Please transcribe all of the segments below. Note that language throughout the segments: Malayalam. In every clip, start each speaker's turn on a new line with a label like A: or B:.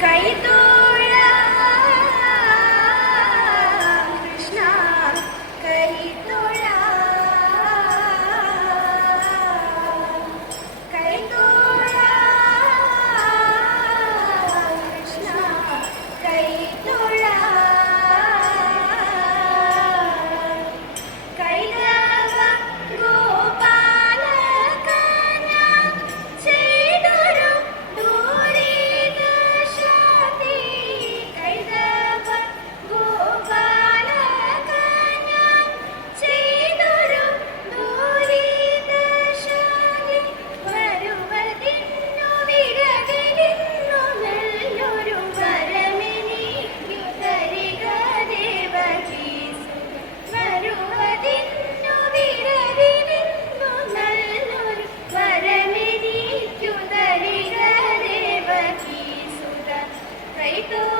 A: ಕೈದು Later.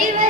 A: very well.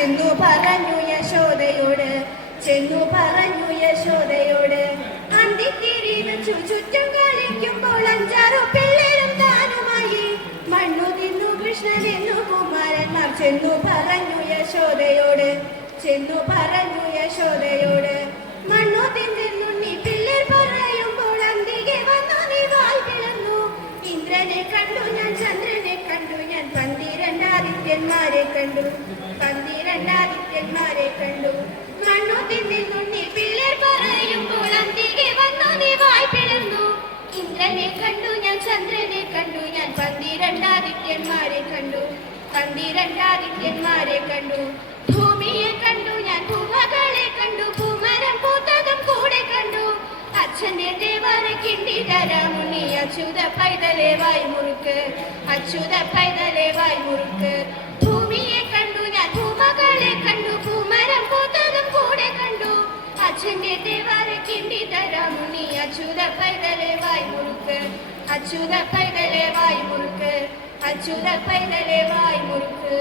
A: ചെന്നു പറഞ്ഞു യശോദയോട് ചെന്നു പറഞ്ഞു യശോദയോട്. അന്തിത്തിരി വെച്ചു ചുറ്റും കളിക്കുമ്പോൾ അഞ്ചാറു പിള്ളേരും താനുമായി. മണ്ണു തിന്നു കൃഷ്ണൻ എന്നു കുമാരന്മാർ ചെന്നു പറഞ്ഞു യശോദയോട് ചെന്നു പറഞ്ഞു യശോദയോട്. മണ്ണു തിന്നുണ്ണി പിള്ളേർ പറയുമ്പോൾ അന്തികെ വന്നു നീ വാൽ പിളന്നു ഇന്ദ്രനെ കണ്ടു ഞാൻ ചന്ദ്രനെ കണ്ടു ഞാൻ പന്തിരണ്ടാദിത്യന്മാരെ കണ്ടു. പന്തിരണ്ടാദിത്യന്മാരെ കണ്ടു. മണ്ണു തിന്നുണ്ണി പിള്ളേർ പറയുമ്പോൾ അന്തികെ വന്നു നീ വാൽ പിളർന്നു. ഇന്ദ്രനെ കണ്ടു ഞാൻ ചന്ദ്രനെ കണ്ടു ഞാൻ പന്തിരണ്ടാദിത്യന്മാരെ കണ്ടു. പന്തിരണ്ടാദിത്യന്മാരെ കണ്ടു. ഭൂമിയെ കണ്ടു ഞാൻ ഭൂമകളെ കണ്ടു ഭൂമരം പൂത്തതും കൂടെ കണ്ടു. അച്ഛന്റെ ദേവാന കിണ്ടി തരാമുണ്ണി അച്യുത പൈതലെ വായി മുറുക്ക്. അച്യുത പൈതലെ വായി മുറുക്ക്. അച്യുത പൈതലെ വായി മുറുക്ക് അച്യുത പൈതലെ വായി മുറുക്ക് അച്യുത പൈതലെ വായി മുറുക്ക്